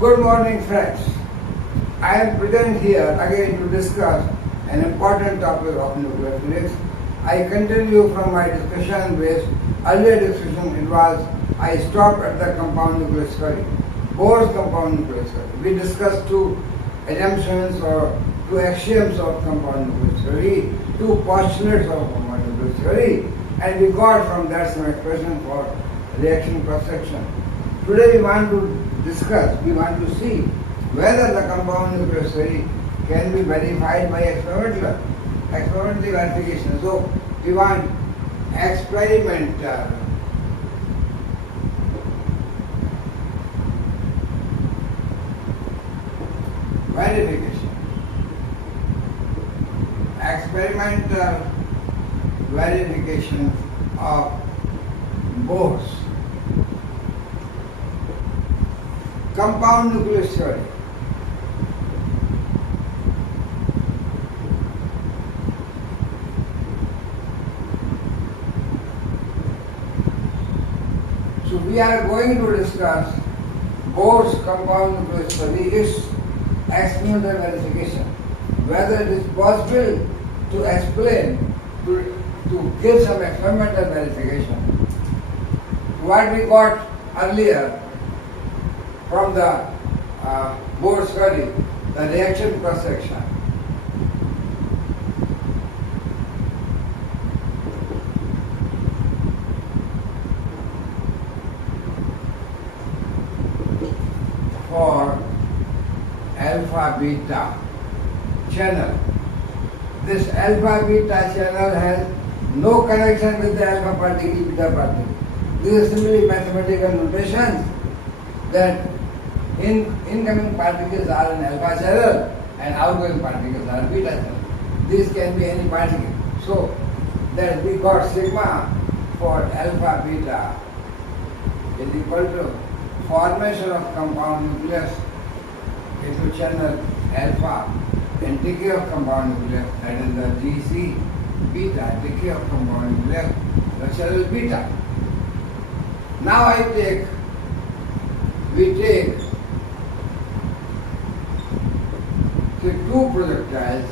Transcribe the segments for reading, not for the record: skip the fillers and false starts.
Good morning, friends. I am present here again to discuss an important topic of nuclear physics. I continue from my discussion with earlier discussion. It was I stopped at the compound nucleus theory, Bohr's compound nucleus theory. We discussed two assumptions or two axioms of compound nucleus theory, two postulates of compound nucleus theory, and we got from that some expression for reaction cross-section. Today we want to discuss, we want to see whether the compound nucleus theory can be verified by experimental verification. So we want experimental verification. Experimental verification of Bohr's compound nucleus theory. So we are going to discuss Bohr's compound nucleus theory, its experimental verification, whether it is possible to explain, to give some experimental verification. What we got earlier from the Bohr's theory, the reaction cross-section. For alpha beta channel. This alpha beta channel has no connection with the alpha particle, beta particle. This is simply mathematical notation that incoming particles are in alpha channel and outgoing particles are beta channel. This can be any particle. So that we got sigma for alpha beta is equal to formation of compound nucleus into channel alpha and decay of compound nucleus, that is the GC beta, decay of compound nucleus, the channel beta. Now we take the two projectiles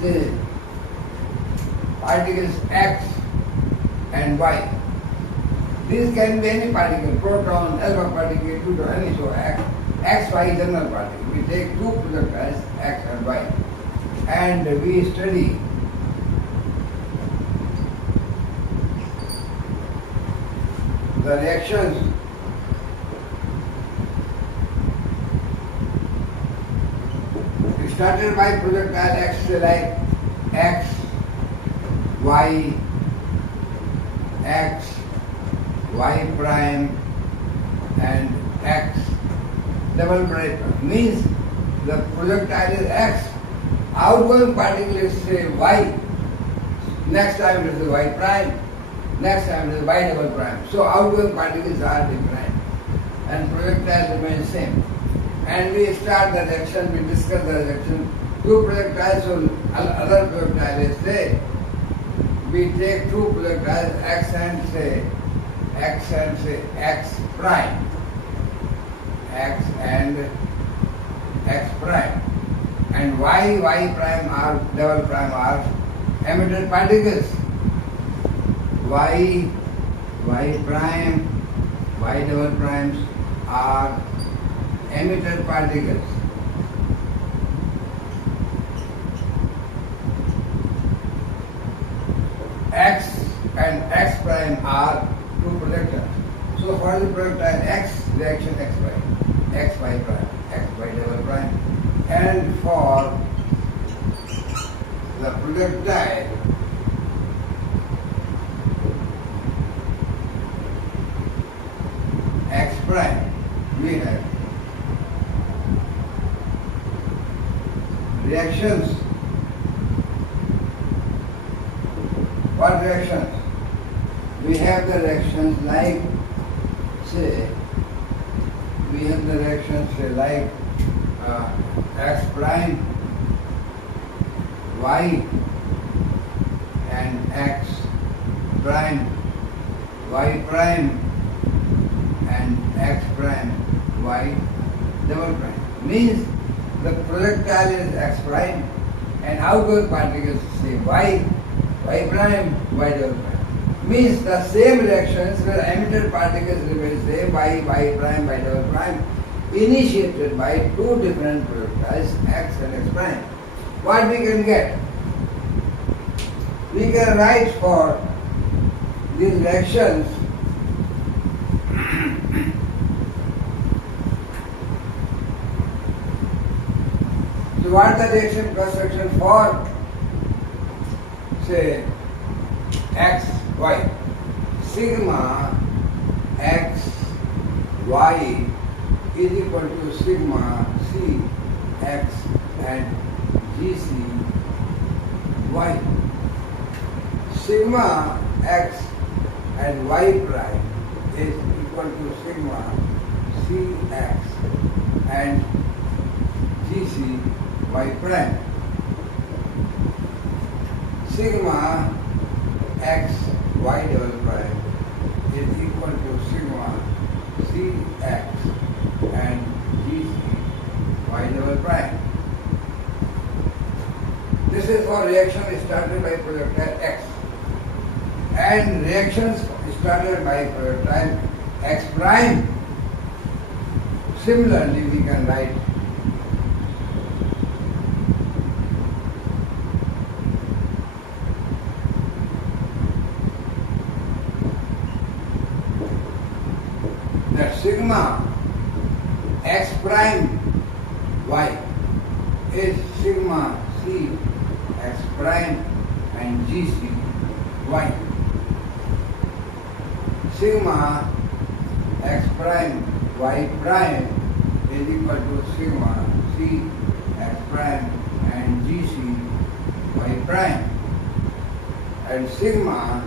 say particles X and Y. These can be any particle, proton, alpha particle, neuton, any so X, Y general particle. We take two projectiles X and Y and we study the reactions started by projectile X, like X, Y, X, Y prime and X double prime. Means the projectile is X, outgoing particle is say Y, next time it is Y prime, next time it is Y double prime. So outgoing particles are different and projectile remains same. And we start the reaction, we discuss the reaction. Two projectiles, so other projectile is say, we take two projectiles X and say X prime, X and X prime, and Y prime are double prime are emitted particles. Y prime, Y double primes are emitted particles. X and X prime are two projectiles. So for the projectile X, reaction X prime, X Y prime, X Y double prime, and for the projectile X prime, we have reactions. What reactions? We have the reactions like, say, we have the reactions say like X prime y and x prime, y prime and x prime, y double prime. Means the projectile is x prime and outgoing particles say y, y prime, y double prime. Means the same reactions where emitted particles remain same y, y prime, y double prime, initiated by two different projectiles x and x prime. What we can get? We can write for these reactions so what the reaction cross section for say x y, sigma x y is equal to sigma c x and gc y. Sigma x and y prime is equal to sigma cx and gc y prime. Sigma x y double prime is equal to sigma cx and gc y double prime. This is for reaction started by projectile x and reactions started by projectile x prime. Similarly, we can write that sigma x prime y is sigma c x prime and gc y. Sigma x prime y prime is equal to sigma c x prime and gc y prime, and sigma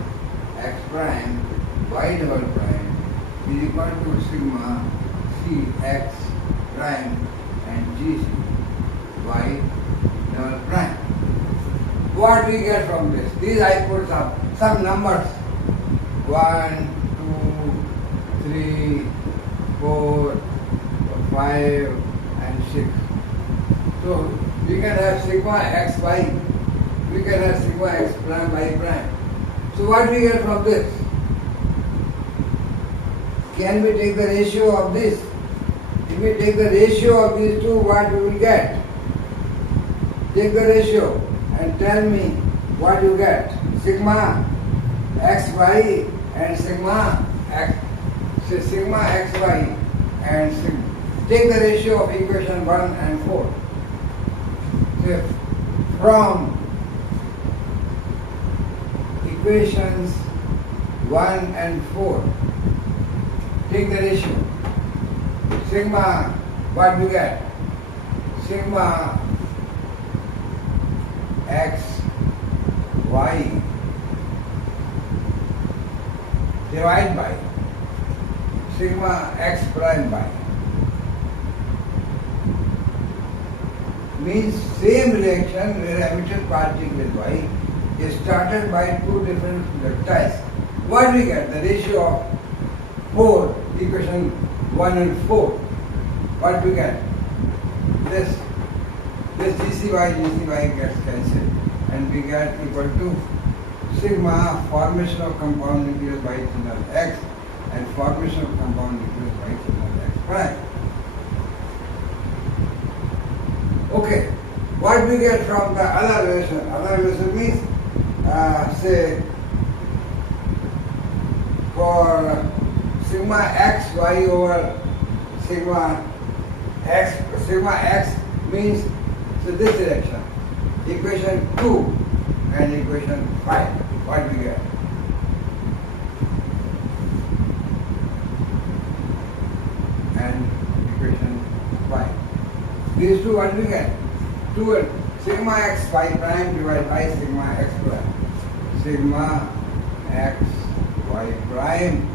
x prime y double prime is equal to sigma c x prime and gc y double prime. What we get from this? These I put some numbers 1, 2, 3, 4, 5 and 6. So we can have sigma x y, we can have sigma x prime y prime. So what we get from this? Can we take the ratio of this? If we take the ratio of these two, what we will get? Take the ratio and tell me what you get. Sigma xy and sigma x, say sigma xy and sigma. Take the ratio of equation 1 and 4. So from equations 1 and 4, take the ratio. Sigma, what we get? Sigma x y divide by sigma x prime by, means same reaction where emitted particle is y is started by two different projectiles. What we get? The ratio of 4, equation 1 and 4. What we get? This GCY gets cancelled and we get equal to sigma formation of compound nucleus by channel x and formation of compound nucleus by channel x prime. Okay, what we get from the other relation? Other relation means say for sigma x y over sigma x means so this direction, equation 2 and equation 5, what we get? And equation 5. These two, what we get? 2 and sigma x y prime divided by sigma x prime. Sigma x y prime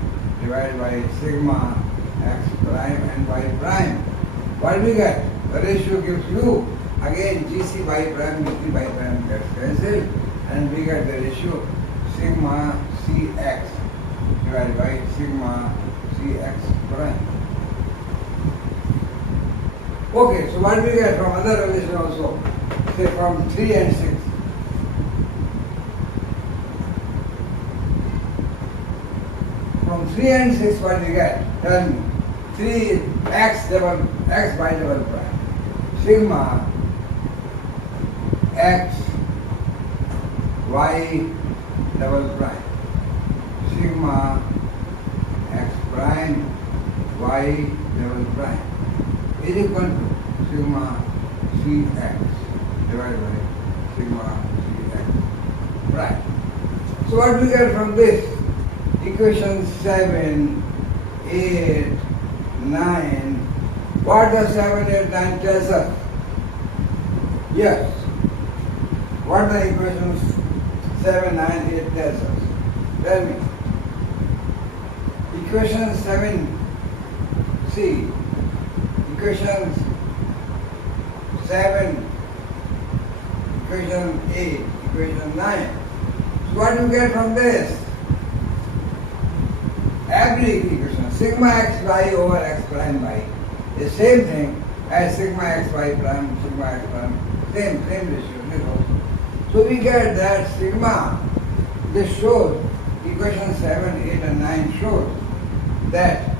divided by sigma x prime and y prime. What we get? The ratio gives you again GC y prime, GC y prime gets cancelled and we get the ratio sigma Cx divided by sigma Cx prime. Okay, so what we get from other relation also, say from 3 and 6. From 3 and 6 what we get? Tell me. 3 is x by double prime. Sigma x y double prime. Sigma x prime y double prime is equal to sigma Cx divided by sigma Cx prime. So what we get from this? Equation 7, 8, 9. What does 7, 8, 9 tells us? Yes. What the equations 7, 9, 8 tells us? Tell me. Equation 7, see. Equations 7, equation 8, equation 9. So what do you get from this? Every equation, sigma xy over x prime y is same thing as sigma xy prime, sigma x prime, same ratio. So we get that sigma, this shows, equation 7, 8 and 9 shows that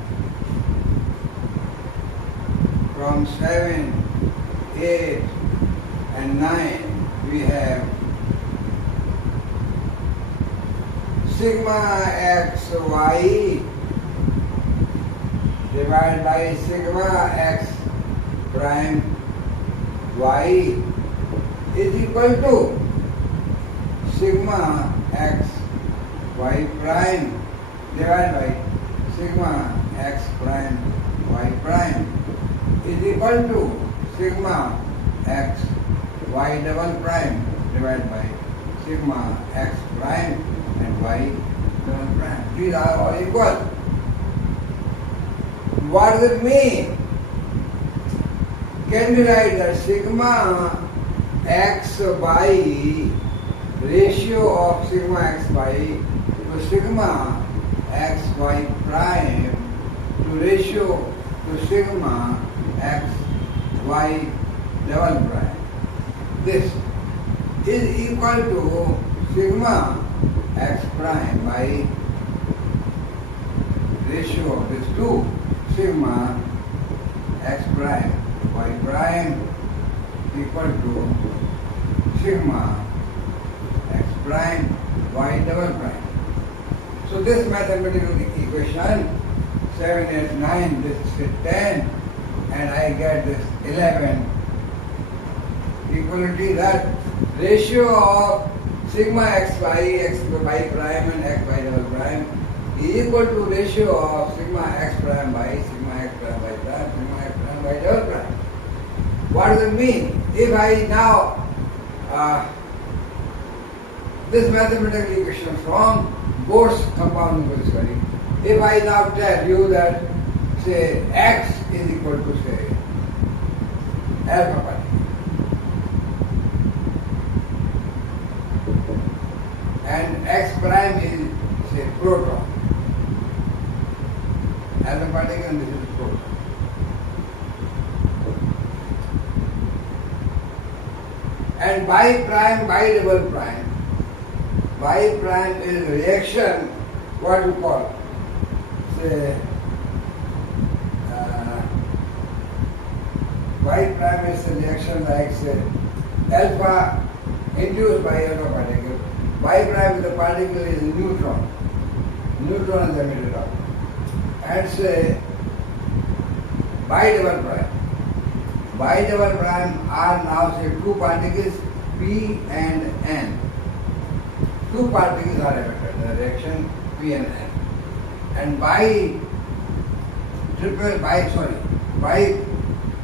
from 7, 8 and 9 we have sigma xy divided by sigma x prime y is equal to sigma x y prime divided by sigma x prime y prime is equal to sigma x y double prime divided by sigma x prime and y double prime. These are all equal. What does it mean? Can we write that sigma x by ratio of sigma x by to sigma x y prime to ratio to sigma x y double prime. This is equal to sigma x prime by ratio of these two, sigma x prime y prime equal to sigma x prime y double prime. So this mathematical equation 7, 8, 9, this is 10 and I get this 11 equality, that ratio of sigma x y prime and x y double prime is equal to ratio of sigma x prime by sigma x prime y prime, sigma x prime y double prime. What does it mean? If I now this mathematical equation from Bohr's compound number theory, if I now tell you that say x is equal to say alpha particle and x prime is say proton, alpha particle and this is proton. And bi prime, bi double prime. Bi prime is reaction, what you call, say, bi prime is a reaction like say alpha induced by alpha particle. Bi prime the particle is neutron. Neutron is emitted out. And say bi double prime. Bi double prime are now say two particles P and N. Two particles are emitted, the reaction P and N. And bi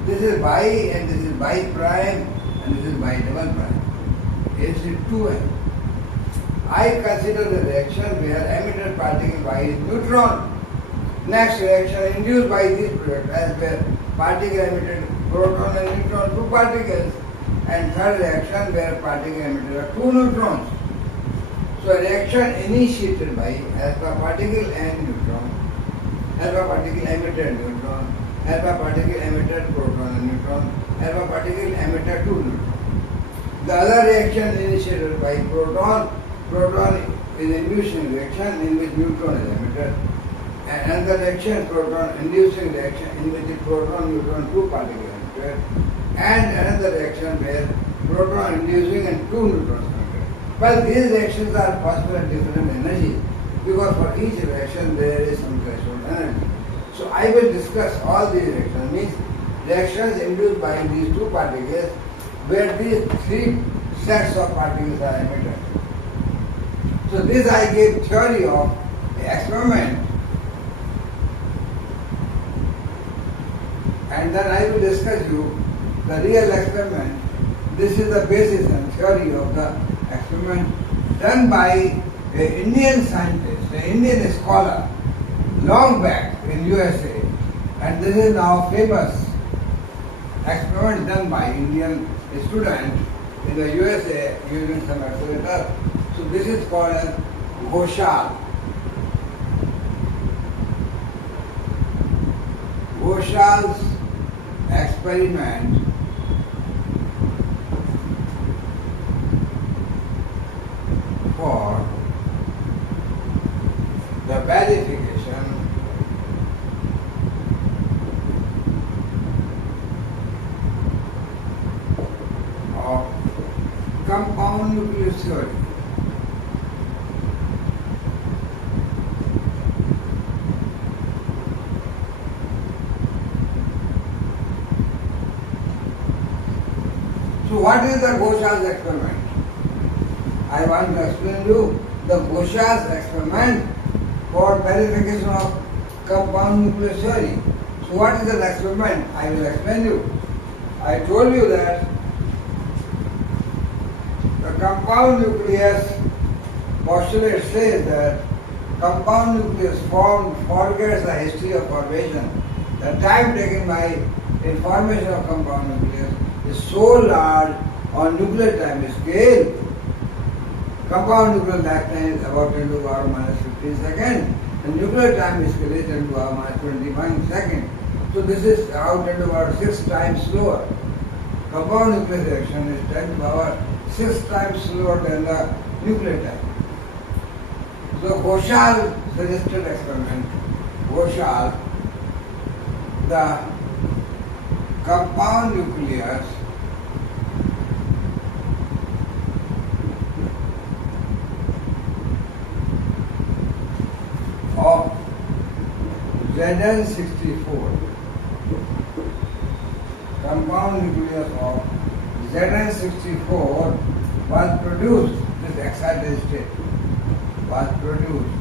this is bi and this is bi prime and this is bi double prime. It's 2N. I consider the reaction where emitted particle bi is neutron. Next reaction induced by this product as where particle emitted proton and neutron, two particles, and third reaction where particle emitted are two neutrons. So reaction initiated by alpha particle and neutron, alpha particle emitted neutron, alpha particle emitted proton and neutron, alpha particle emitted two neutrons. The other reaction initiated by proton is inducing reaction in which neutron is emitted, and another reaction, proton inducing reaction in which the proton neutron two particles emitted, and another reaction where proton inducing and two neutrons emitted. Well, these reactions are possible at different energy because for each reaction there is some threshold energy. So I will discuss all these reactions, means reactions induced by these two particles where these three sets of particles are emitted. So this I gave theory of the experiment, and then I will discuss you the real experiment. This is the basis and theory of the experiment done by an Indian scientist, an Indian scholar, long back in USA, and this is now famous experiment done by Indian student in the USA using some accelerator. So this is called as Ghoshaal's experiment for the verification of compound nucleus theory. So what is the Ghoshaal's experiment? I want to explain you the Ghoshaal's experiment for verification of compound nucleus theory. So what is the experiment? I will explain you. I told you that the compound nucleus postulate says that compound nucleus forgets the history of formation. The time taken by formation of compound nucleus is so large on nuclear time scale. Compound nuclear lifetime is about 10 to the power minus 15 seconds, and nuclear time scale is 10 to the power minus 21 seconds. So this is about 10 to the power 6 times slower. Compound nuclear reaction is 10 to the power 6 times slower than the nuclear time. So Ghoshal suggested experiment. Ghoshal, the compound nucleus of Zn64, compound nucleus of Zn64 was produced, this excited state was produced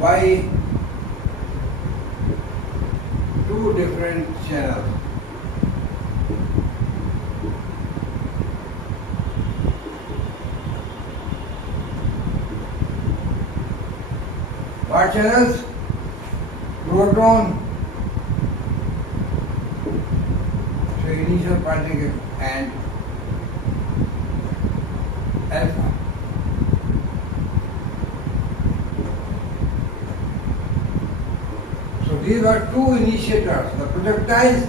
by two different channels. What channels? Proton, so initial particle, and alpha. So these are two initiators. The projectiles,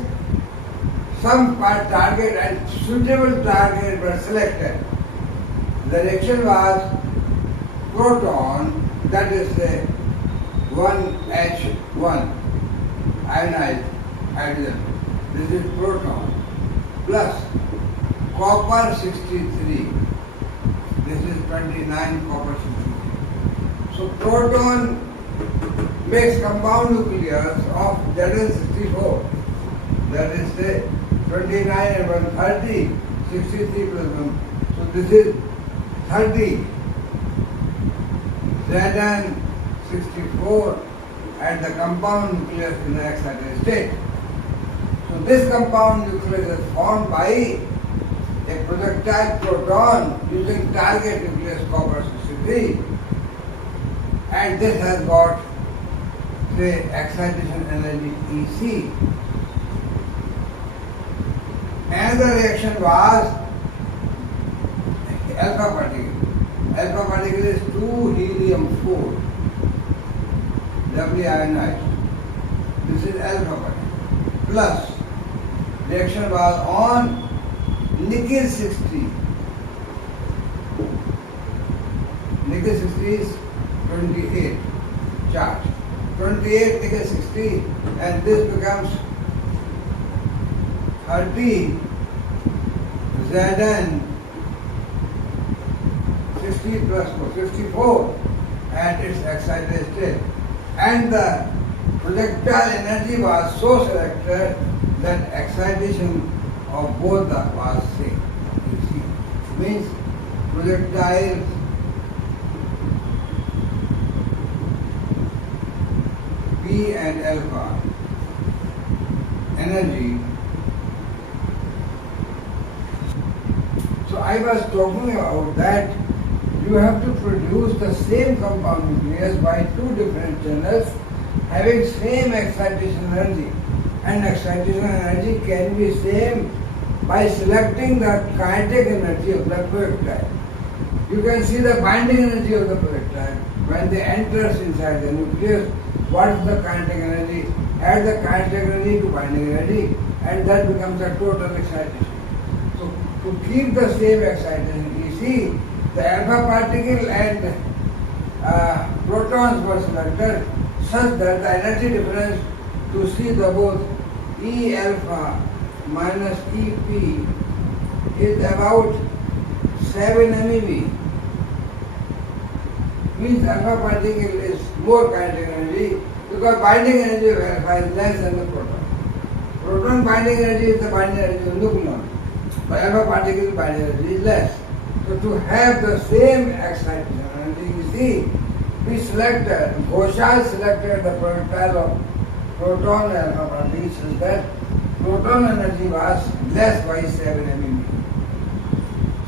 some target and suitable target were selected. The reaction was proton, that is the 1H1 ionized hydrogen. This is proton plus copper 63. This is 29 copper 63. So proton makes compound nucleus of Zn64. That is the 29 and 130, 63 plus 1. So this is 30 Zn64 at the compound nucleus in the excited state. So this compound nucleus is formed by a projectile proton using target nucleus copper 63, and this has got say excitation energy EC. Another reaction was alpha particle. Alpha particle is 2 helium-4 doubly ionized. This is alpha particle. Plus reaction was on nickel 60. Nickel 60 is 28 charge. 28 nickel 60, and this becomes 30 Zn 60 plus 4, 54 at its excited state. And the projectile energy was so selected that excitation of both was same. You see, means projectile P and alpha energy. So I was talking about that you have to produce the same compound nucleus by two different channels having same excitation energy, and excitation energy can be same by selecting the kinetic energy of the projectile. You can see the binding energy of the projectile when they enters inside the nucleus. What is the kinetic energy? Add the kinetic energy to binding energy, and that becomes a total excitation. So to keep the same excitation, you see the alpha particle and protons were selected such that the energy difference to see the both E alpha minus EP is about 7 MeV. Means alpha particle is more kinetic energy because binding energy of alpha is less than the proton. Proton binding energy is the binding energy of nucleon, but alpha particle binding energy is less. So to have the same excitation energy, you see, we selected, Ghoshal selected the projectile of proton and alpha particle such that proton energy was less by 7 MeV.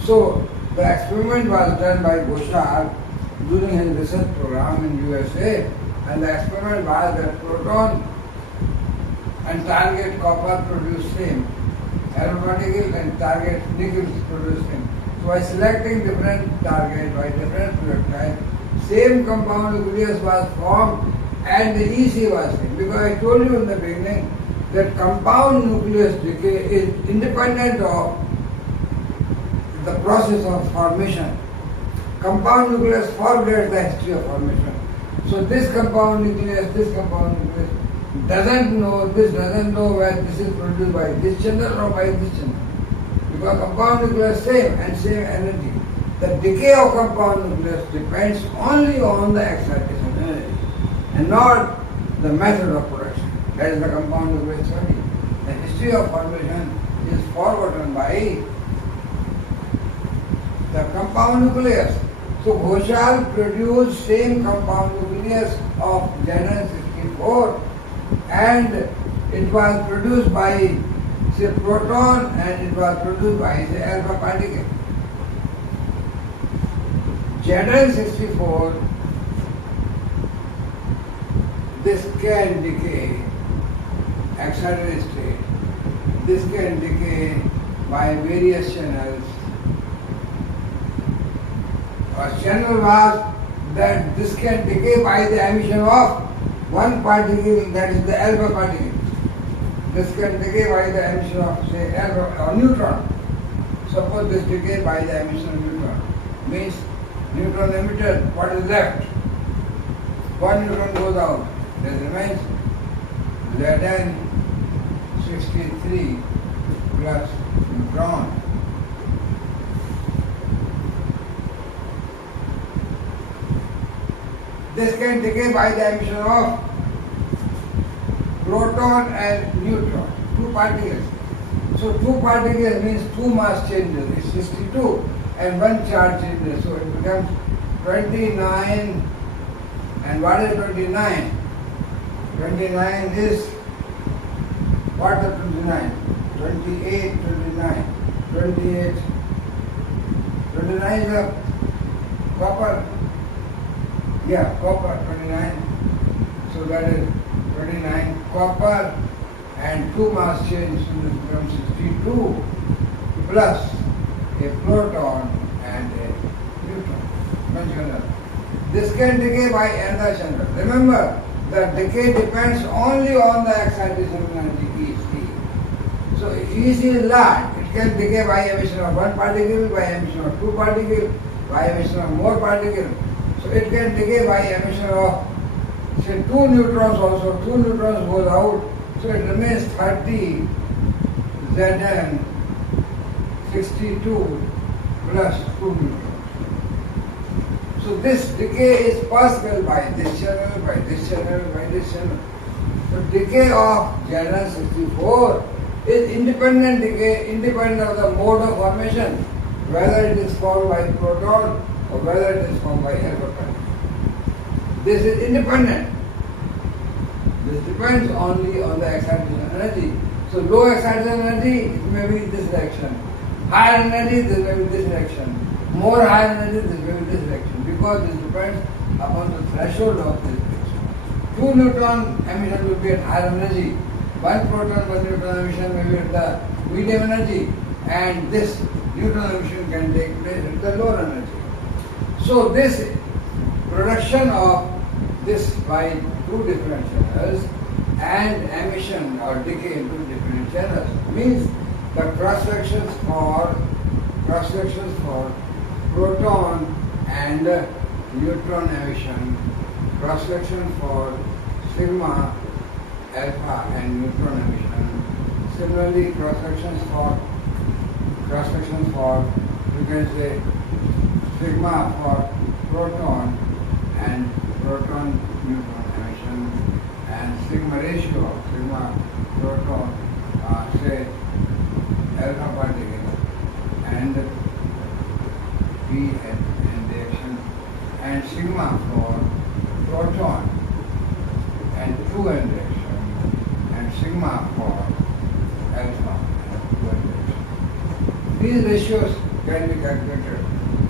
So the experiment was done by Ghoshal during his research program in USA, and the experiment was that proton and target copper produce same, alpha particle and target nickel produce same. So by selecting different target by different projectile, same compound nucleus was formed and the EC was same. Because I told you in the beginning that compound nucleus decay is independent of the process of formation. Compound nucleus forgets the history of formation. So this compound nucleus doesn't know whether this is produced by this channel or by this channel. Because compound nucleus same and same energy. The decay of compound nucleus depends only on the excitation energy and not the method of production. That is the compound nucleus study. The history of formation is forgotten by the compound nucleus. So Ghoshal produced same compound nucleus of Zn64 and it was produced by say proton and it was produced by say alpha particle. Zn64, this can decay, excited state, this can decay by various channels. A channel was that this can decay by the emission of one particle, that is the alpha particle. This can decay by the emission of say alpha or neutron. Suppose this decay by the emission of neutron. Means neutron emitted, what is left? One neutron goes out. There remains Zn63 plus neutron. This can decay by the emission of proton and neutron, two particles. So two particles means two mass changes, it's 62, and one charge changes. So it becomes 29. And what is 29? 29 is, what is 29? 28, 29. 28. 29 is a copper. Yeah, copper 29. So that is 29 copper and 2 mass change becomes 62 plus a proton and a neutron. One channel. This can decay by another channel. Remember, the decay depends only on the excitation energy EC. So if EC is large, it can decay by emission of one particle, by emission of two particles, by emission of more particles. So it can decay by emission of say 2 neutrons also. 2 neutrons goes out, so it remains 30 Zn 62 plus 2 neutrons. So this decay is possible by this channel, by this channel, by this channel. So decay of Zn 64 is independent decay, independent of the mode of formation, whether it is formed by proton or whether it is formed by alpha particle. This is independent. This depends only on the excitation energy. So low excitation energy, it may be this direction. Higher energy, this may be this direction. More higher energy, this may be this direction. Because this depends upon the threshold of this direction. 2 neutron emission will be at higher energy. 1 proton, 1 neutron emission may be at the medium energy. And this neutron emission can take place at the lower energy. So this production of this by 2 different channels and emission or decay into different channels means the cross sections for proton and neutron emission, cross section for sigma, alpha and neutron emission. Similarly, cross sections for you can say sigma for proton and proton neutron emission, and sigma ratio of sigma proton say alpha particle and P and reaction, and sigma for proton and 2n reaction, and sigma for alpha and 2n reaction. These ratios can be calculated,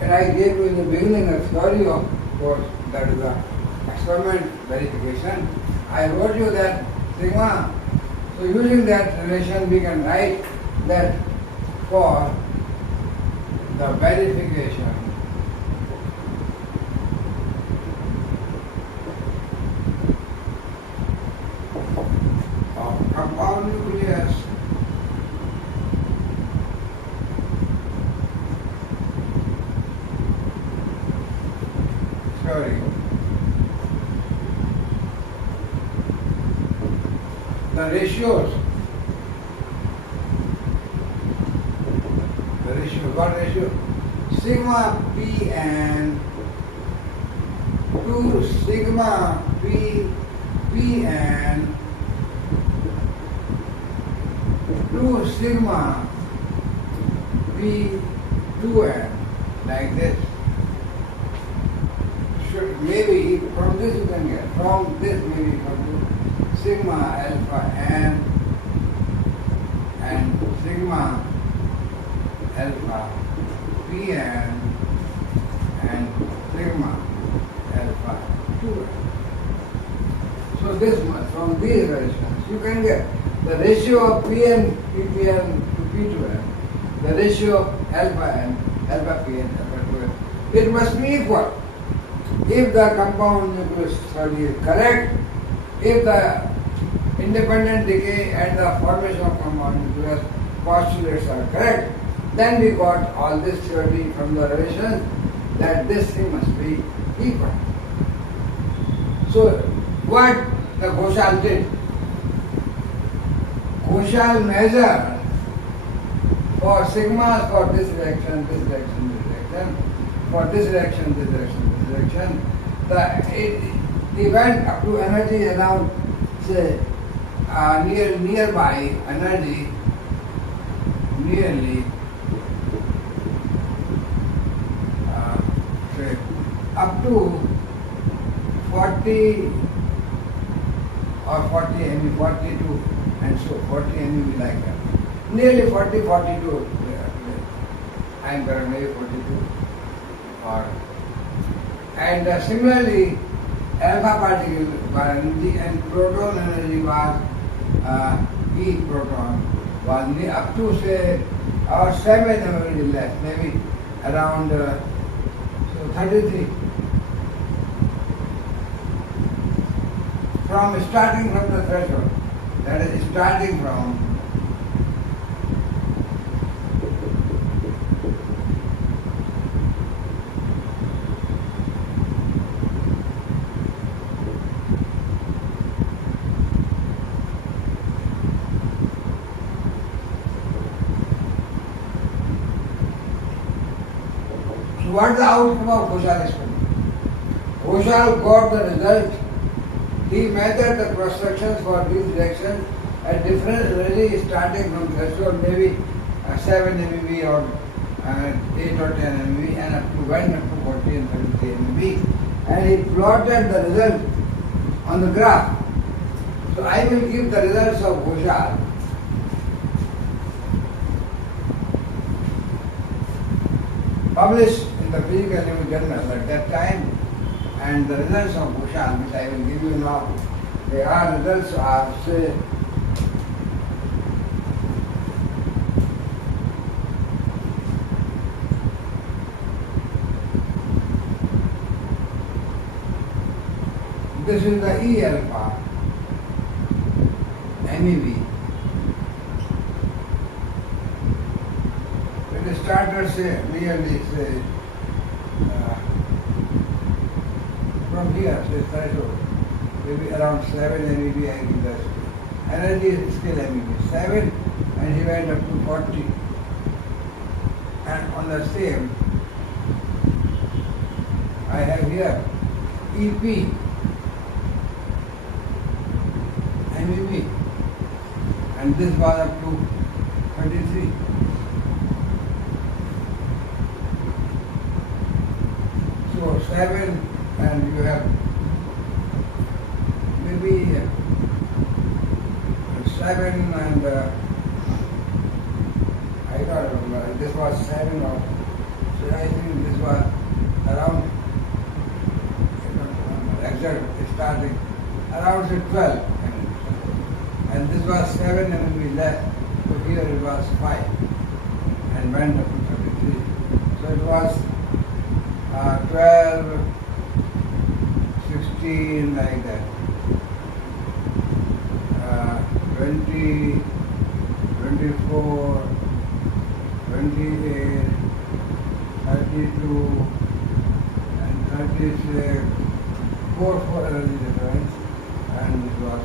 and I gave you in the beginning a theory of course, that is the experiment verification. I wrote you that sigma. So using that relation we can write that for the verification of compound nucleus the ratios, what ratio? Sigma P and 2 sigma P and 2 sigma P 2n, like this. Maybe from this you can get, from this maybe from sigma alpha n and sigma alpha Pn and sigma alpha 2n. So this much from these relations you can get the ratio of Pn, Ppn to P2n, the ratio of alpha n, alpha Pn, alpha 2n. It must be equal. If the compound nucleus study is correct, if the independent decay and the formation of compound nucleus postulates are correct, then we got all this theory from the relation that this thing must be equal. So what the Ghoshal did, Ghoshal measured for sigmas for this direction, this direction, this direction, for this direction, this direction, this direction. It went up to energy around, say, nearby energy, nearly, say, up to 40 or 40 MeV, 42, and so 40 MeV like that. Nearly 40, 42, I'm current maybe 42. And similarly, alpha particle was energy and proton energy was E proton was up to say or 7 energy less, maybe around 33. From starting from the threshold, that is starting from so what is the outcome of Ghoshal experiment? Ghoshal got the result. He measured the cross sections for these reactions at different energy starting from threshold maybe 7 MeV or 8 or 10 MeV and up to went up to 40 and 33 MeV, and he plotted the result on the graph. So I will give the results of Ghoshal. Published in the Physical Chemistry Journal at that time, and the results of Ghoshal, which I will give you now, they are results of say this is the E alpha MeV. It started say nearly say from here, say threshold, maybe around 7 MeV I give that. Energy is still MeV, 7, and he went up to 40. And on the same, I have here EP MeV, and this was up to 33. So 7, and you have maybe 7 and I don't remember, this was 7 or so I think this was around, I don't remember, exact starting around say 12, and this was 7 and we left, so here it was 5 and went up to 33. So it was 12, 16 like that, 20, 24, 28, 32, and 36, 4 energy difference, and it was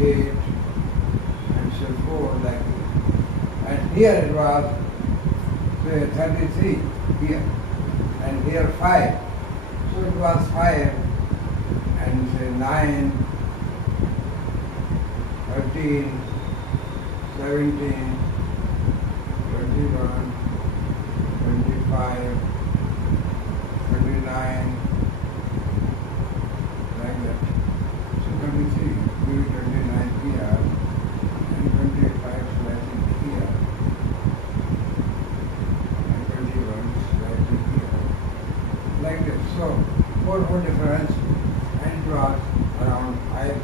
8, and so 4 like this. And here it was say 33 here, and here 5. So it was 5 and say 9, 13, 17, 21, 25, 29, like that. So 23, maybe 29 here, and 25 slightly here, and 21 slightly here, like this. So 4 difference, and it was around 5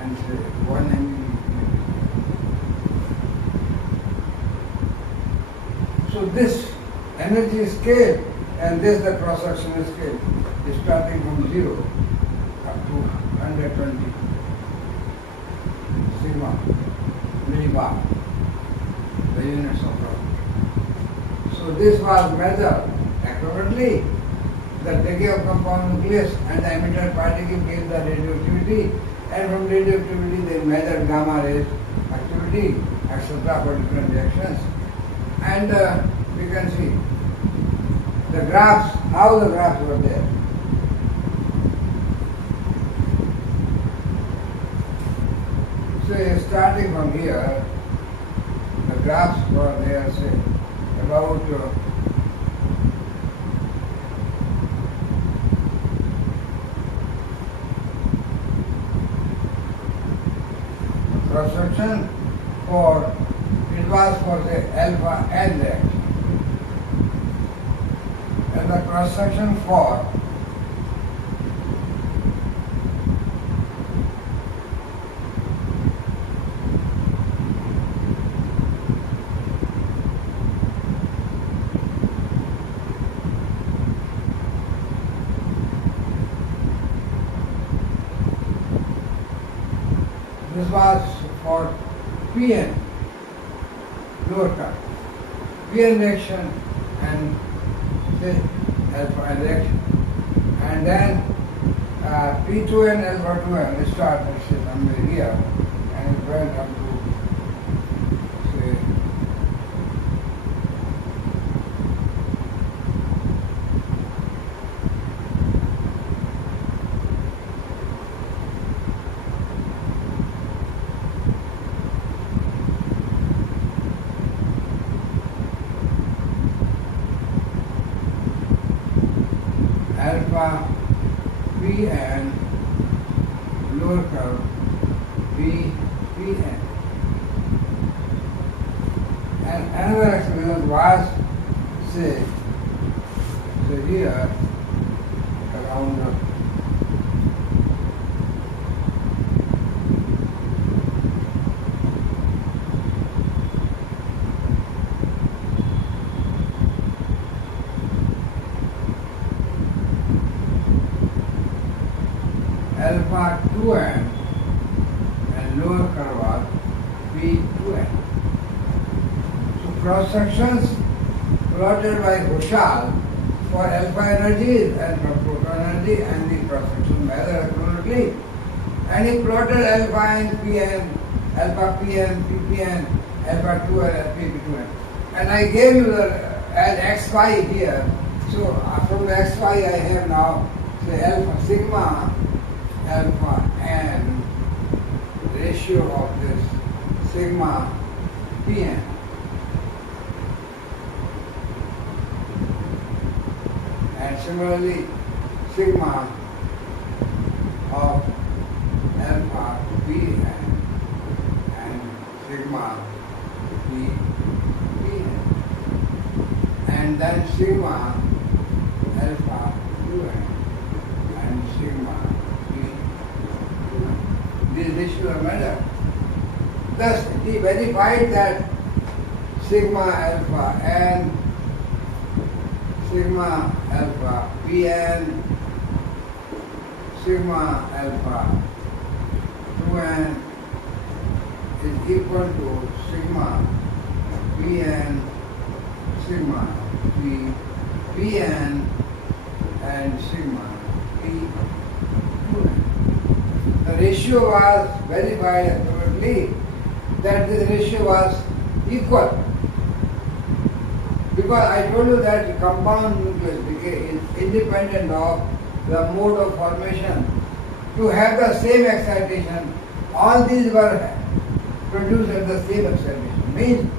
and say 1 MeV. So this energy scale and this the cross-sectional scale is starting from 0 up to 120 sigma millibar, the units of pressure. So this was measured accurately. The decay of compound nucleus and the emitted particle gave the radioactivity, and from radioactivity they measured gamma rays activity, etc. for different reactions. And we can see the graphs, how the graphs were there. So starting from here, the graphs were there, say about cross-section for, it was for the alpha N reaction, and the cross-section for This was for PN, lower current. PN reaction and say alpha reaction. And then P2N alpha 2N, we start somewhere here, and it went up to say alpha Pn lower curve Pn. And another experiment was say here around alpha 2n and lower curve was P2n. So cross sections plotted by Ghoshal for alpha energies and for proton energy and the cross section measure equivalently. And he plotted alpha and Pn, alpha Pn, Ppn, alpha 2n and Pp2n. And I gave you the as xy here. So from the xy I have now the alpha sigma alpha and ratio of this sigma Pn. And similarly sigma of alpha Pn and sigma Pn. And then sigma alpha 2n and sigma this ratio are matter. Thus, he verified that sigma alpha and sigma alpha Pn, sigma alpha 2n is equal to sigma Pn, sigma Pn and sigma P2n. The ratio was verified accurately that this ratio was equal, because I told you that the compound nucleus decay is independent of the mode of formation. To have the same excitation, all these were produced at the same excitation. Means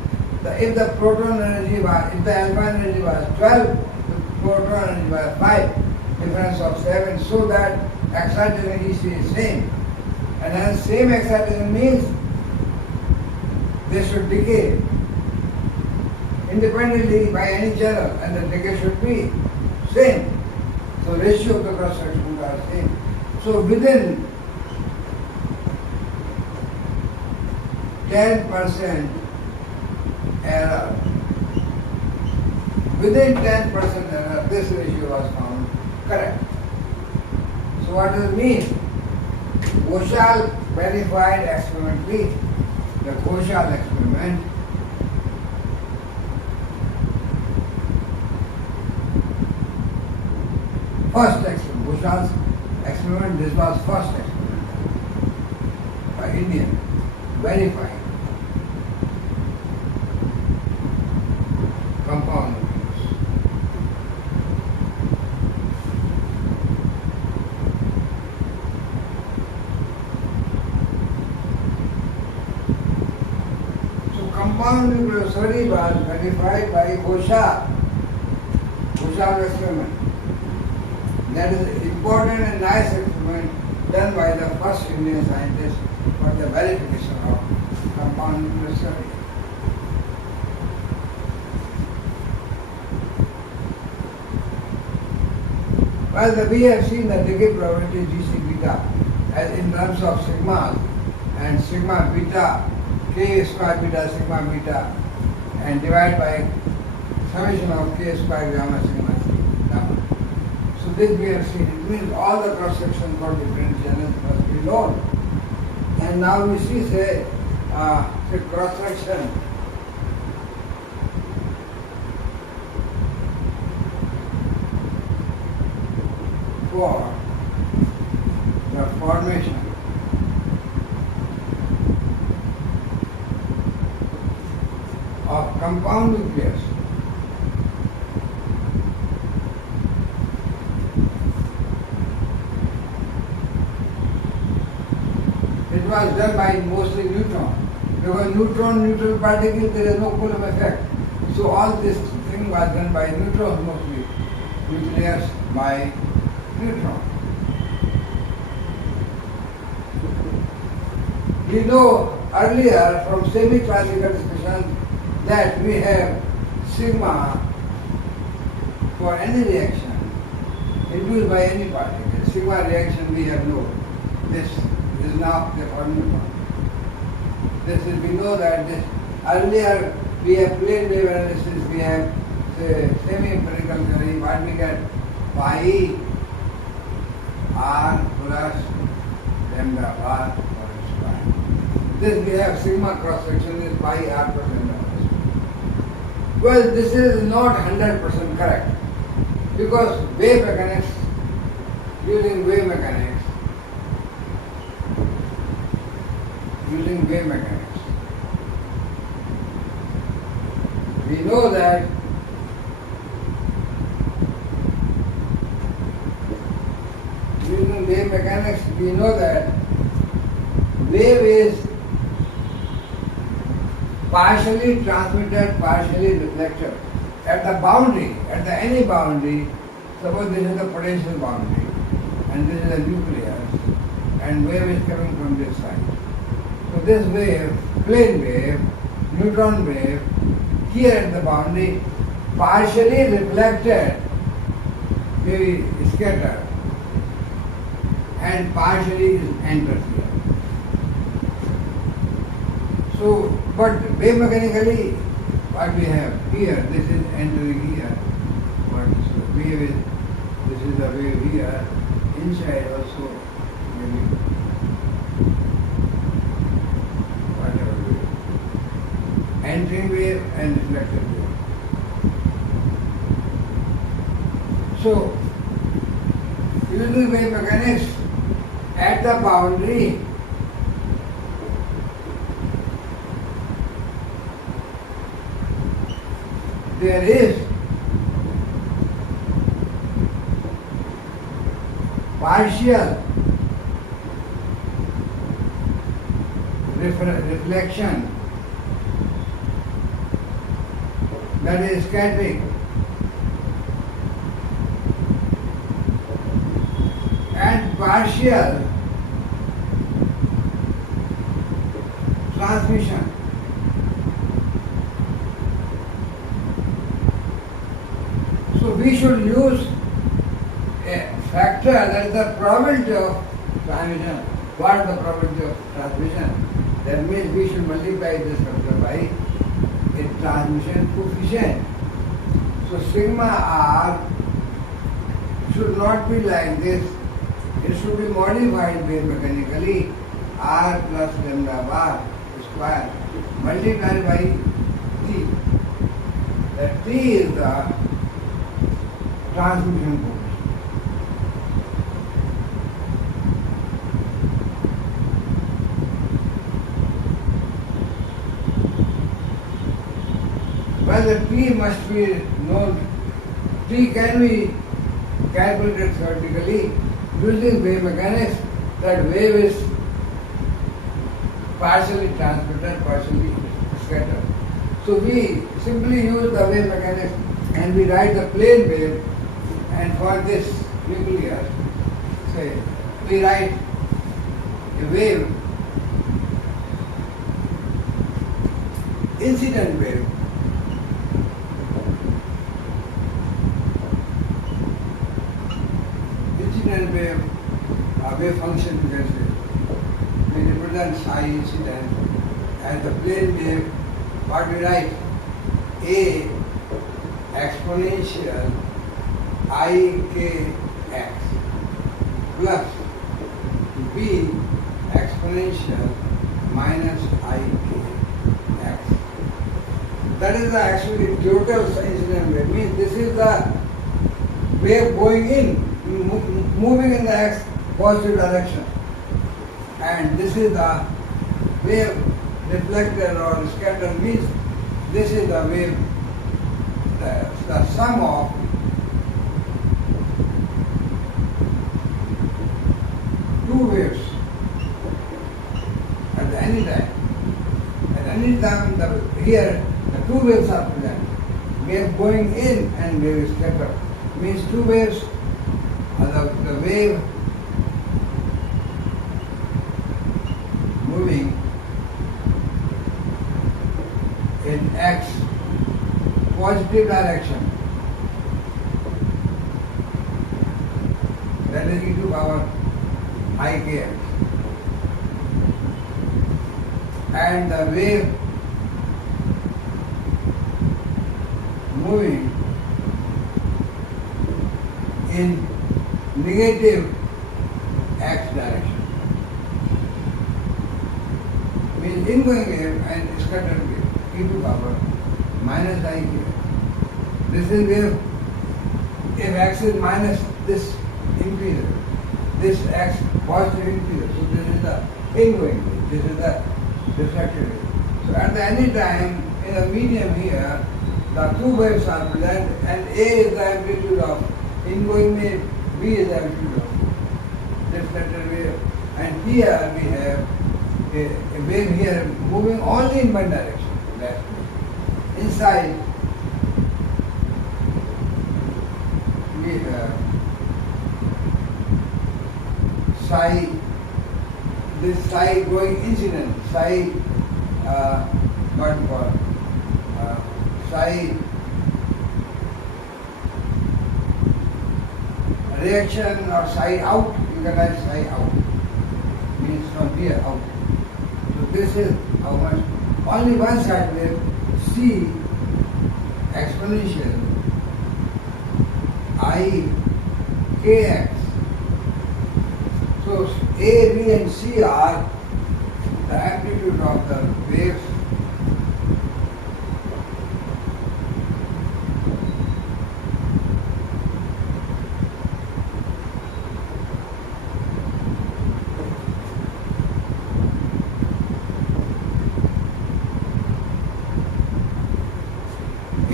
if the proton energy was, if the alpha energy was 12, the proton energy was 5, difference of 7, so that excitation energy is same. And then same excitation means they should decay independently by any channel, and the decay should be same. So ratio of the cross sections are same. So within 10% error, within 10% error, this ratio was found correct. So what does it mean? Ghoshal verified experimentally the Ghoshal experiment. First experiment, Goshal's experiment, this was first experiment by Indian, verified compound nucleus. Compound nucleus theory was verified by Ghoshal experiment. That is important and nice experiment done by the first Indian scientist for the verification of compound nucleus theory. Well, we have seen the decay probability GC beta as in terms of sigmas and sigma beta, k square beta, sigma beta, and divide by summation of k square gamma sigma gamma. So this we have seen. It means all the cross sections for different channels must be known. And now we see, say cross section for the formation of compound nucleus. It was done by mostly neutron. Because neutral particle, there is no Coulomb effect. So all this thing was done by neutrons mostly. Nucleus by neutron. We know earlier from semi-classical discussion that we have sigma for any reaction induced by any particle. Sigma reaction we have no. This is now the formula. This is, we know that this earlier we have plane wave analysis, we have say, semi-empirical theory, what we get pi r plus lambda bar for square. This we have sigma cross section is pi r plus lambda bar. Well, this is not 100% correct because wave mechanics, using wave mechanics, we know that using wave mechanics, we know that wave is partially transmitted, partially reflected. At the boundary, any boundary, suppose this is the potential boundary and this is a nucleus and wave is coming from this side. So this wave, plane wave, neutron wave, here at the boundary, partially reflected, maybe scattered, and partially is entered here. So, but wave mechanically, what we have here, this is entering here. What is the wave is, this is the wave here, inside also, maybe whatever wave. Entering wave and reflected wave. So, using wave mechanics, at the boundary, there is partial reflection, that is scattering, and partial transmission. So we should use a factor, that is the probability of transmission. What is the probability of transmission? That means we should multiply this factor by a transmission coefficient. So sigma r should not be like this. It should be modified wave mechanically. R plus lambda bar square multiplied by t. That t is the transmission coefficient. Well, the T must be known. T can be calculated theoretically using wave mechanics. That wave is partially transmitted, partially scattered. So we simply use the wave mechanics and we write the plane wave, and for this nucleus, say, we write a wave, incident wave. Incident wave, wave function you can say. We represent psi incident as the plane wave. What we write? A exponential ikx plus b exponential exponential minus ikx. That is the actually total incident wave. Means this is the wave going in, moving in the x positive direction. And this is the wave reflected or scattered, means this is the wave, the sum of two waves at any time. At any time, here the two waves are present. Wave going in and wave scattered. Means two waves, the wave moving in x positive direction, that is e to power ikx, and the wave moving in negative x direction, means ingoing wave and scattered wave, e to power minus ikx. This is wave, if x is minus this increases, this x positive increases. So this is the ingoing wave, this is the reflected wave. So at any time in the medium here, the two waves are present, and A is the amplitude of ingoing wave, B is the amplitude of reflected wave, and here we have a wave here moving only in one direction, left. Inside we have psi, this psi going incident, psi what we call psi reaction or psi out, you can write psi out, means from here out. So this is how much, only one side wave, C exponential I kx. So A, B and C are the amplitude of the waves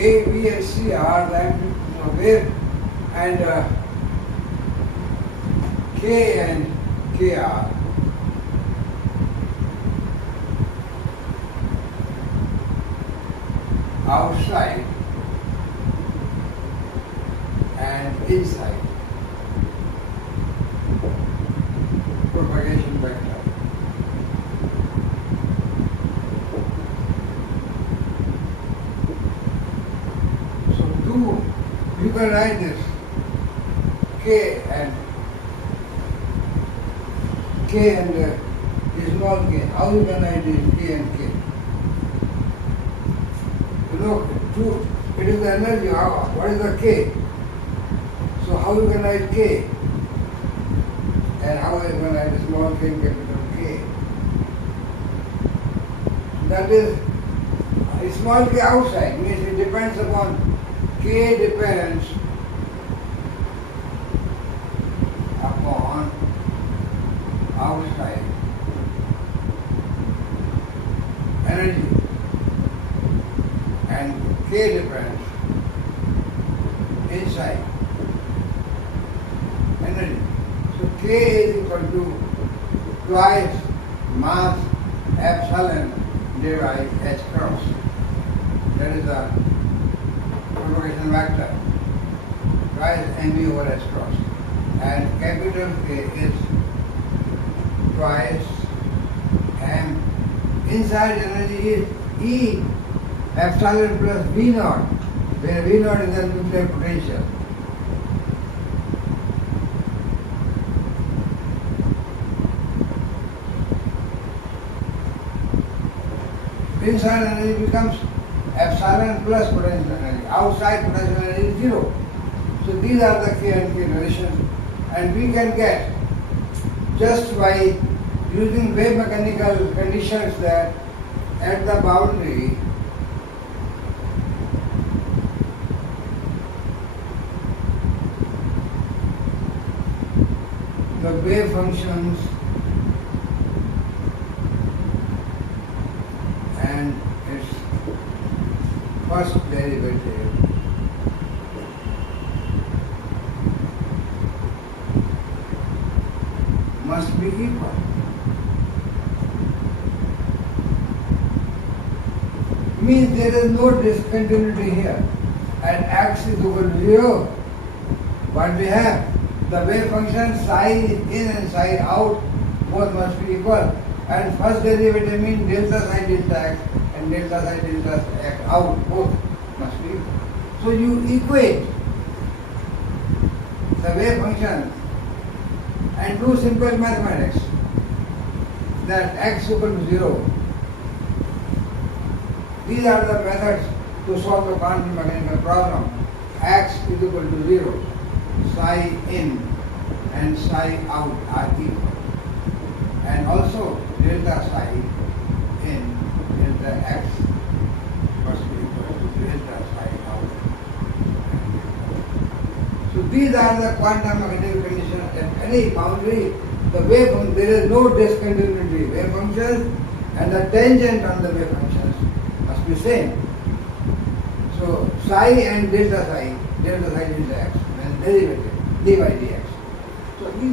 A, B and C are the amplitude of wave, and K and K are outside and inside propagation vector. So you can write this K and small k. How you can write this K and K? Look, it is the energy. What is the K? So how you can write K? And how you can write a small k and capital K? That is a small k outside, means it depends upon, K depends upon outside energy, and K depends inside energy. So K is equal to twice mass epsilon divided by h cross. That is the propagation vector, twice mv over h cross. And capital K is twice m. Inside energy is E epsilon plus V naught, where V naught is the nuclear potential. Inside energy becomes epsilon plus potential energy. Outside potential energy is zero. So these are the K and K relations, and we can get just by using wave mechanical conditions that at the boundary the wave functions and its first derivative must be equal. Means there is no discontinuity here. At x is equal to 0, what we have? The wave function psi in and psi out both must be equal. And first derivative means delta psi delta x and delta psi delta x out both must be equal. So you equate the wave function and do simple mathematics that x equal to 0. These are the methods to solve the quantum mechanical problem. X is equal to 0, psi in and psi out are equal. And also delta psi in delta x must be equal to delta psi out. So these are the quantum mechanical conditions at any boundary. The wave function, there is no discontinuity. Wave functions and the tangent on the wave functions must be same. So psi and delta psi delta x, and derivative d by dx. So we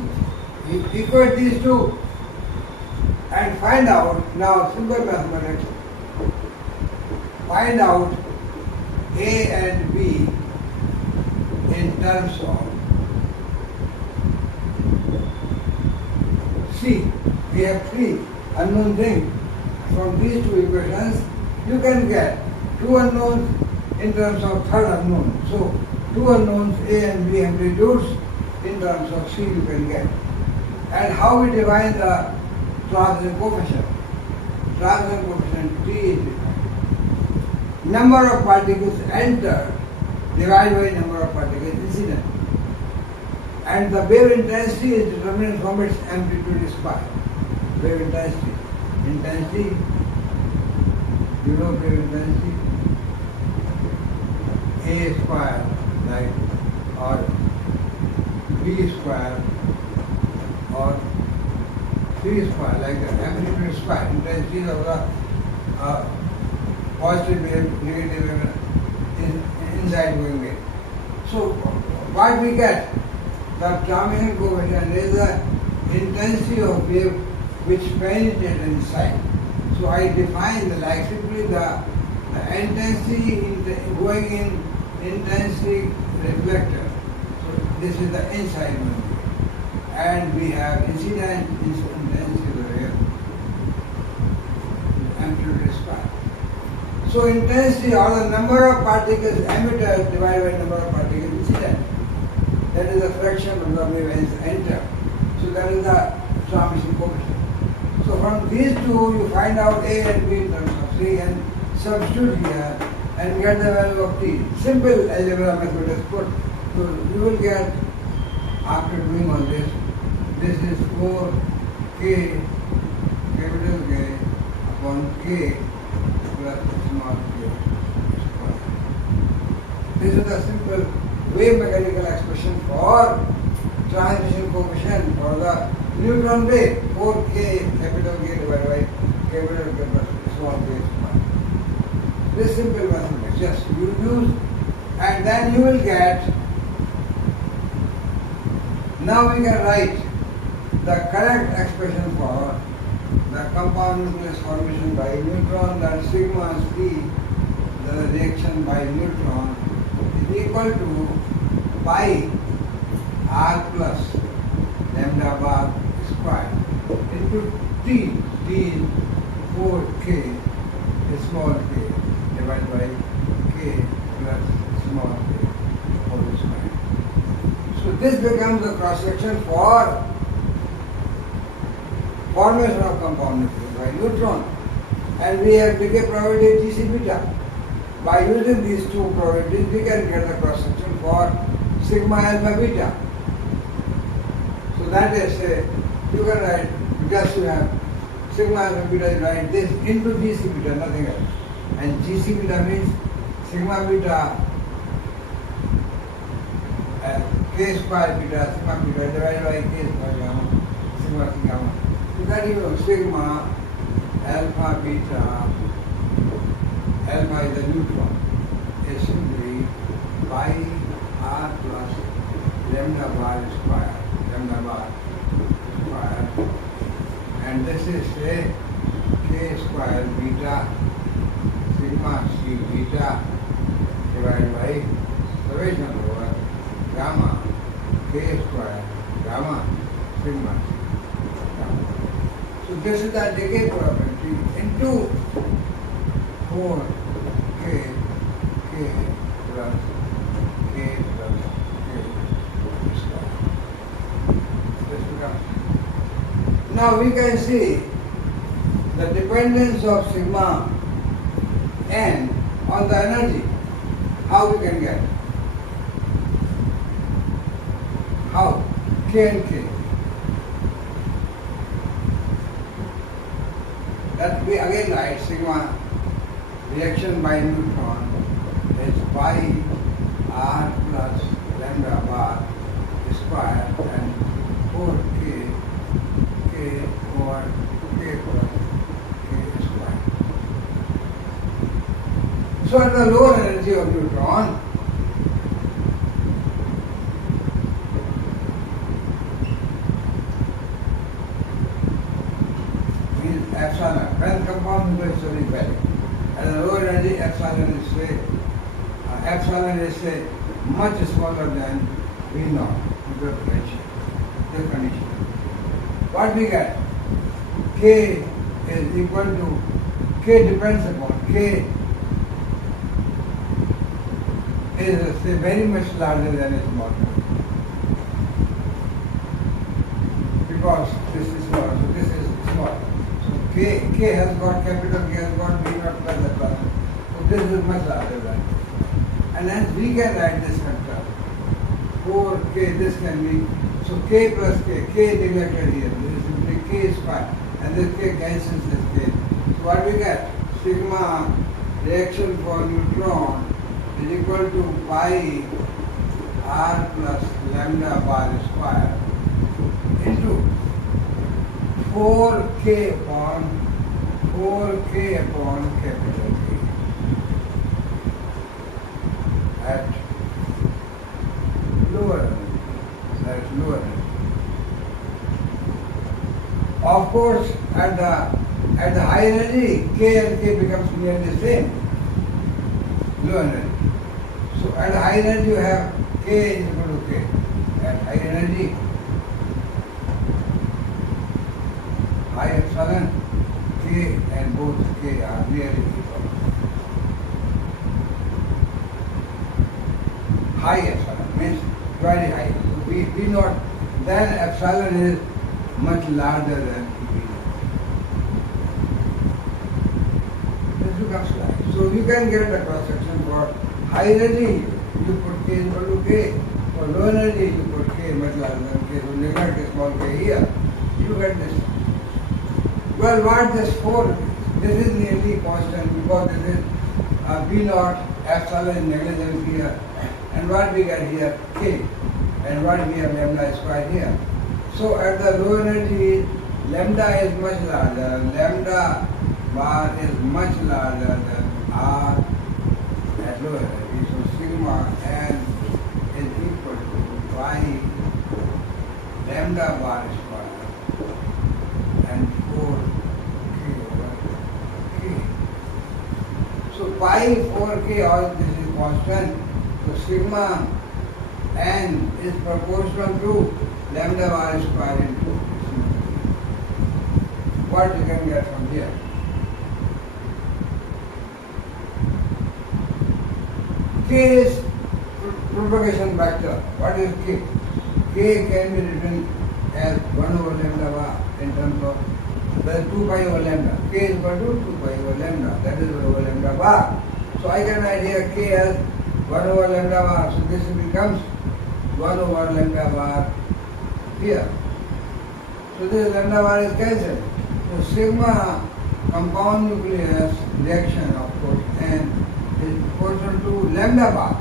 equate these two and find out, now simple mathematics, find out A and B in terms of C. We have three unknown things. From these two equations, you can get two unknowns in terms of third unknown. So two unknowns A and B amplitudes in terms of C you can get. And how we define the transition coefficient? Transition coefficient T is defined. Number of particles entered divided by number of particles incident. And the wave intensity is determined from its amplitude square. Wave intensity. Intensity, you know wave intensity? A square, like, or B square, or C square, like the amplitude square. Intensity of the positive wave, negative wave, inside going wave. So what we get? The transition coefficient is the intensity of wave which penetrates inside. So I define like simply the intensity going in intensity reflector. So this is the inside one. And we have incident intensity of the wave, amplitude square. So intensity or the number of particles emitted divided by number of particles incident. That is the fraction of the wave enter. So that is the transmission coefficient. So from these two you find out A and B in terms of C and substitute here and get the value of T. Simple algebra method is put. So you will get, after doing all this, this is 4K, capital K upon K plus small k square. This is the simple wave mechanical expression for transition coefficient for the neutron wave, 4K capital K divided by capital K plus small k square. This simple mathematics, just you use, and then you will get, now we can write the correct expression for the compound nucleus formation by neutron, that sigma C, the reaction by neutron, is equal to pi r plus lambda bar square into T. T is 4K small k divided by K plus small k whole square. So this becomes the cross section for formation of compound nucleus by neutron. And we have decay probability Gc beta. By using these two probabilities, we can get the cross section for sigma alpha beta. So that is, you can write just you have sigma alpha beta, you write this into GC beta, nothing else. And GC beta means sigma beta k square beta, sigma beta divided by k square gamma, sigma gamma. So that is sigma alpha beta, alpha is the neutron, is simply pi r plus lambda bar square, and this is say k square beta sigma c beta divided by summation over gamma k square gamma sigma gamma. So this is the decay probability into 4k plus k square. This becomes. Now we can see the dependence of sigma n on the energy. How we can get? How? K and K. That we again write sigma reaction by neutron is pi r plus lambda bar square and 4k over k plus k square. So at the lower energy of neutron, means epsilon. When compound is very value. At the lower energy, epsilon is say much smaller than V naught in the condition. What we get? K is equal to, K depends upon, K is say very much larger than a small one. Because this is small, so this is small. So K has got capital, K has got V naught plus epsilon. So this is much larger than. And hence we can write this factor. 4k, this can be, so k plus k neglected here, this is simply k square, and this k cancels this k. So what we get? Sigma reaction for neutron is equal to pi r plus lambda bar square into 4k upon capital K at lower energy. That is lower energy. Of course, at the high energy, K and K becomes nearly the same. Low energy. So at high energy you have K is equal to K. At high energy, high epsilon, K and both K are nearly equal. High epsilon means very high. So we not, then epsilon is much larger than V naught. This becomes like. So you can get the cross section for high energy, you put K equal to K. For low energy, you put K much larger than K. So neglect a small K here. You get this. Well, what this 4? This is nearly constant because this is V naught, epsilon is negligible here. And what we get here? K. And what we have lambda square here. So at the low energy, lambda is much larger. Lambda bar is much larger than R at low energy. So sigma n is equal to pi lambda bar square and 4k over k. So pi 4k, all this is constant. So sigma n is proportional to lambda bar square into what you can get from here. K is propagation vector. What is K? K can be written as 1 over lambda bar in terms of the 2 pi over lambda. K is equal to 2 pi over lambda. That is 1 over lambda bar. So I can write here K as 1 over lambda bar. So this becomes 1 over lambda bar here. So this lambda bar is cancelled. So sigma compound nucleus reaction of course N is proportional to lambda bar.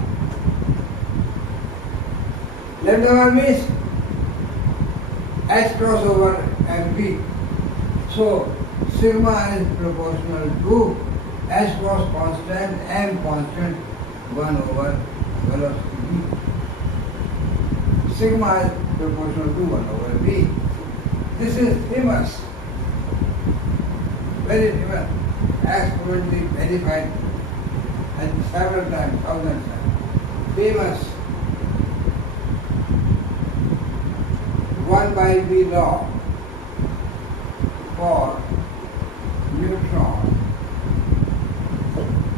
Lambda bar means H cross over MP. So sigma is proportional to H cross constant, M constant, 1 over velocity v. Sigma is proportional to 1 over v. This is famous, very famous, exponentially verified and several times, thousands times. Famous 1 by v law for neutron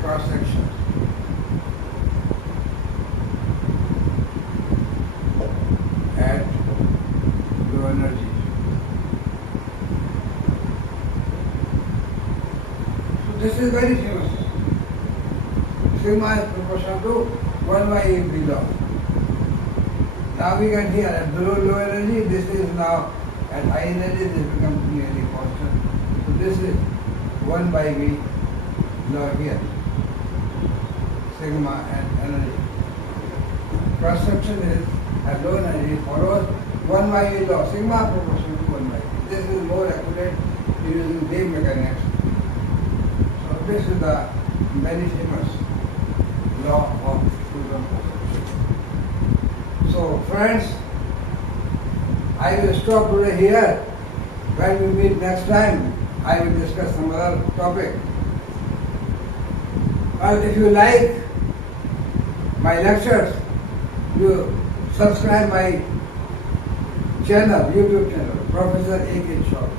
cross section. At low energy. So this is very famous. Sigma is proportional to 1 by v law. Now we can hear at low energy, this is now at high energy, this becomes nearly constant. So this is 1 by v law here. Sigma and energy. Cross section is at low energy follows 1 by v law. Sigma proportional to 1 by v. This is more accurate using wave mechanics. So this is the very famous law of Newton's perception. So friends, I will stop today here. When we meet next time, I will discuss some other topic. But if you like my lectures, you subscribe my channel, YouTube channel, prof.a.k.chaubey.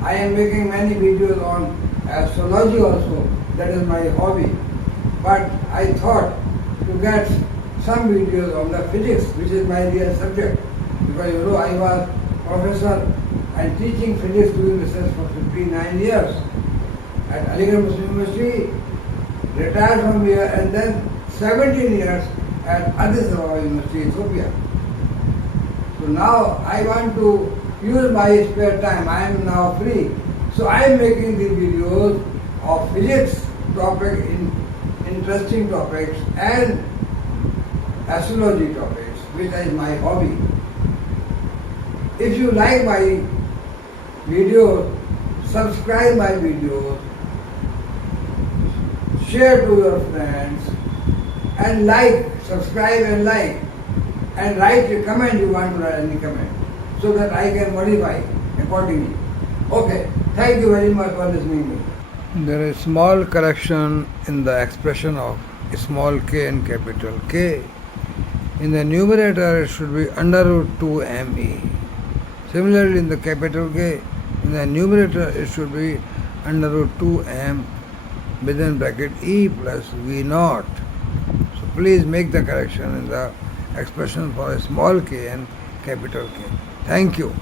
I am making many videos on astrology also. That is my hobby. But I thought to get some videos on the physics, which is my real subject. Because you know I was professor and teaching physics doing research for 59 years at Aligarh Muslim University, retired from here and then 17 years at Addis Ababa University, Ethiopia. So now I want to use my spare time. I am now free. So I am making these videos of physics topic in interesting topics and astrology topics, which is my hobby. If you like my videos, subscribe my videos, share to your friends, and like, subscribe and like, and write a comment you want to write any comment, so that I can modify accordingly. Okay, thank you very much for listening to me. There is small correction in the expression of small k and capital K. In the numerator it should be under root 2 ME. Similarly in the capital K, in the numerator it should be under root 2 M within bracket E plus V naught. So please make the correction in the expression for a small k and capital K. Thank you.